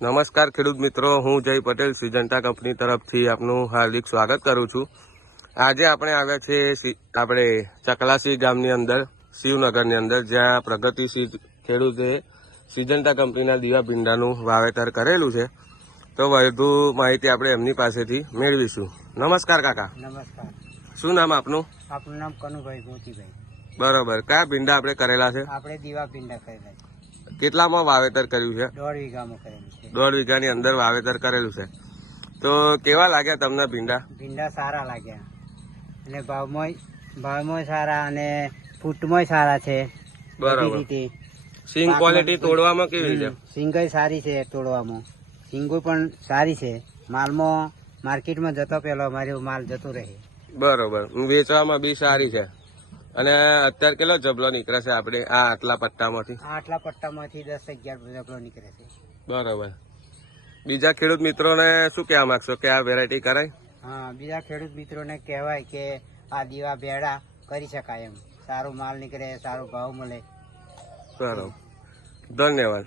નમસ્કાર ખેડૂત મિત્રો, હું જય પટેલ સિજન્ટા કંપની તરફથી આપનું હાર્દિક સ્વાગત કરું છું। આજે આપણે આવ્યા છીએ આપણે ચકલાસી ગામની અંદર, શિવનગરની અંદર, જ્યાં પ્રગતિશીલ ખેડૂતે સિજન્ટા કંપનીના દીવા ભીંડાનું વાવેતર કરેલું છે। તો વધુ માહિતી આપણે એમની પાસેથી મેળવીશું। નમસ્કાર કાકા। નમસ્કાર। શું નામ આપનું? આપનું નામ કનુભાઈ મોતીભાઈ। બરોબર, કયા ભીંડા આપણે કરેલા છે? આપણે દીવા ભીંડા કરેલા છે। કેટલામાં વાવેતર કર્યું છે? 1.5 વીઘામાં કરેલું છે। 1.5 વીઘાની અંદર વાવેતર કરેલું છે। તો કેવા લાગ્યા તમને ભીંડા? ભીંડા સારા લાગ્યા અને ભાવમાં સારા અને ફૂટમાં સારા છે। બરાબર। સિંગ ક્વોલિટી તોડવામાં કેવી છે? સિંગઈ સારી છે, તોડવામાં સિંગો પણ સારી છે। માલમાં માર્કેટમાં જતો પેલો અમારો માલ જતો રહે। બરોબર, વેચવામાં બી સારી છે। અને અત્યારે કેટલો જબલો નીકળે છે આપણે આ આટલા પટ્ટામાંથી? આટલા પટ્ટામાંથી 10-11 જબલો નીકળે છે। બરોબર, બીજા ખેડૂત મિત્રોને શું કહેવા માંગશો કે આ વેરાયટી કરાય? હા, બીજા ખેડૂત મિત્રોને કહેવાય કે આ દીવા ભેડા કરી શકાય એમ। સારો માલ નીકળે, સારો ભાવ મળે। બરોબર, ધન્યવાદ।